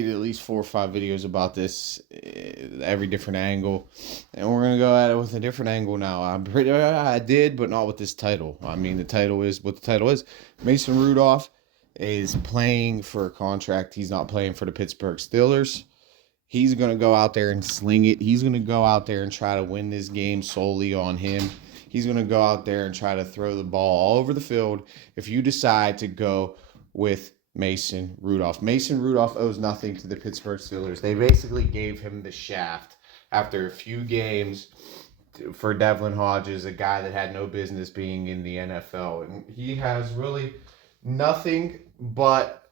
at least 4 or 5 videos about this, every different angle, and we're gonna go at it with a different angle now. I did, but not with this title. I mean, the title is what the title is. Mason Rudolph is playing for a contract. He's not playing for the Pittsburgh Steelers. He's gonna go out there and sling it. He's gonna go out there and try to win this game solely on him. He's gonna go out there and try to throw the ball all over the field. If you decide to go with Mason Rudolph. Mason Rudolph owes nothing to the Pittsburgh Steelers. They basically gave him the shaft after a few games for Devlin Hodges, a guy that had no business being in the NFL. And he has really nothing but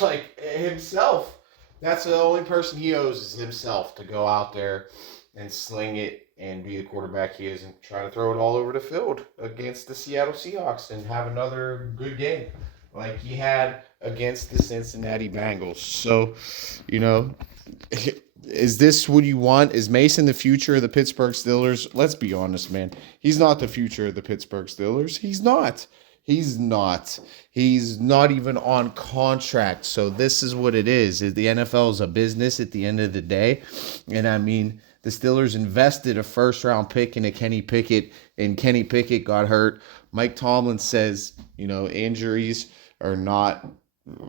like himself. That's the only person he owes is himself to go out there and sling it and be the quarterback he is and try to throw it all over the field against the Seattle Seahawks and have another good game like he had against the Cincinnati Bengals. So, is this what you want? Is Mason the future of the Pittsburgh Steelers? Let's be honest, man. He's not the future of the Pittsburgh Steelers. He's not. He's not. He's not even on contract. So this is what it is. The NFL is a business at the end of the day. And I mean, the Steelers invested a first-round pick into Kenny Pickett, and Kenny Pickett got hurt. Mike Tomlin says, injuries are not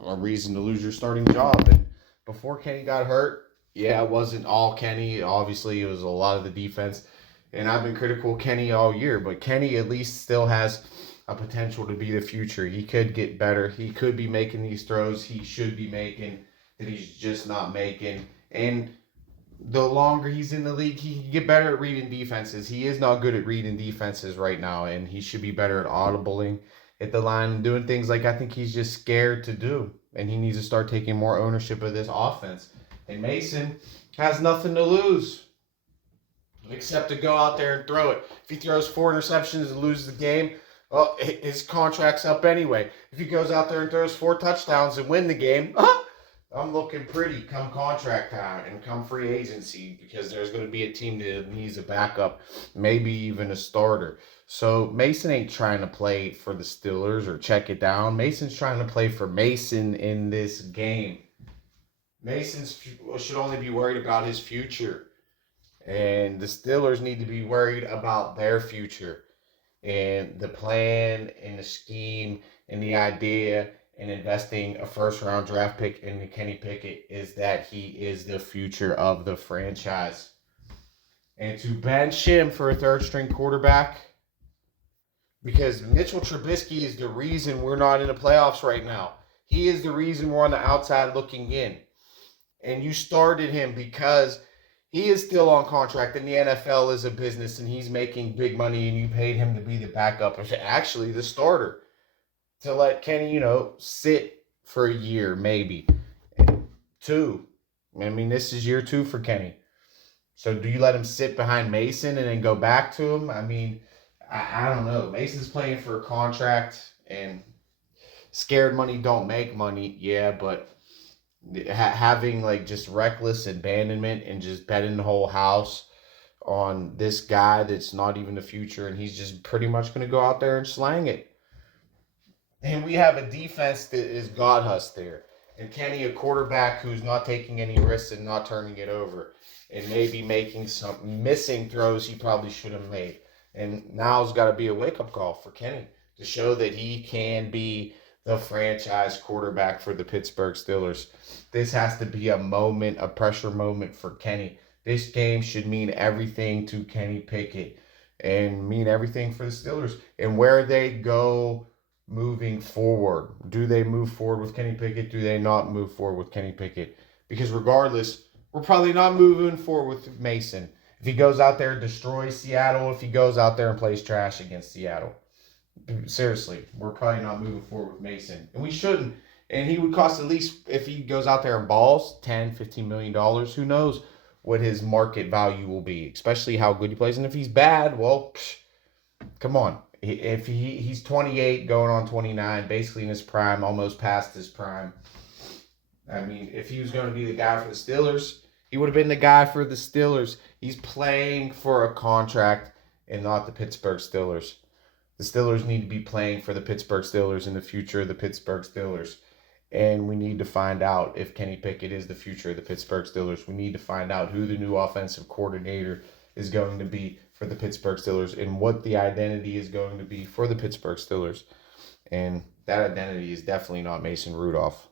a reason to lose your starting job. And before Kenny got hurt, it wasn't all Kenny. Obviously, it was a lot of the defense. And I've been critical of Kenny all year, but Kenny at least still has a potential to be the future. He could get better. He could be making these throws he should be making that he's just not making. And the longer he's in the league, he can get better at reading defenses. He is not good at reading defenses right now, and he should be better at audibling at the line and doing things like I think he's just scared to do. And he needs to start taking more ownership of this offense. And Mason has nothing to lose except to go out there and throw it. If he throws 4 interceptions and loses the game, well, his contract's up anyway. If he goes out there and throws 4 touchdowns and win the game, I'm looking pretty come contract time and come free agency because there's going to be a team that needs a backup, maybe even a starter. So Mason ain't trying to play for the Steelers or check it down. Mason's trying to play for Mason in this game. Mason should only be worried about his future. And the Steelers need to be worried about their future. And the plan and the scheme and the idea and investing a first-round draft pick in Kenny Pickett is that he is the future of the franchise. And to bench him for a third-string quarterback, because Mitchell Trubisky is the reason we're not in the playoffs right now. He is the reason we're on the outside looking in. And you started him because he is still on contract, and the NFL is a business, and he's making big money, and you paid him to be the backup, or actually the starter, to let Kenny, sit for a year, maybe. 2. I mean, this is year 2 for Kenny. So do you let him sit behind Mason and then go back to him? I mean, I don't know. Mason's playing for a contract, and scared money don't make money. Yeah, but having like just reckless abandonment and just betting the whole house on this guy that's not even the future, and he's just pretty much going to go out there and slang it. And we have a defense that is godhus there. And Kenny, a quarterback who's not taking any risks and not turning it over. And maybe making some missing throws he probably should have made. And now's got to be a wake-up call for Kenny to show that he can be the franchise quarterback for the Pittsburgh Steelers. This has to be a moment, a pressure moment for Kenny. This game should mean everything to Kenny Pickett and mean everything for the Steelers. And where they go moving forward. Do they move forward with Kenny Pickett? Do they not move forward with Kenny Pickett? Because regardless, we're probably not moving forward with Mason. If he goes out there and destroys Seattle, if he goes out there and plays trash against Seattle. Seriously, we're probably not moving forward with Mason. And we shouldn't. And he would cost at least, if he goes out there and balls, $10, $15 million. Who knows what his market value will be, especially how good he plays. And if he's bad, well, come on. If he's 28 going on 29, basically in his prime, almost past his prime. I mean, if he was going to be the guy for the Steelers, he would have been the guy for the Steelers. He's playing for a contract and not the Pittsburgh Steelers. The Steelers need to be playing for the Pittsburgh Steelers in the future of the Pittsburgh Steelers. And we need to find out if Kenny Pickett is the future of the Pittsburgh Steelers. We need to find out who the new offensive coordinator is going to be for the Pittsburgh Steelers and what the identity is going to be for the Pittsburgh Steelers. And that identity is definitely not Mason Rudolph.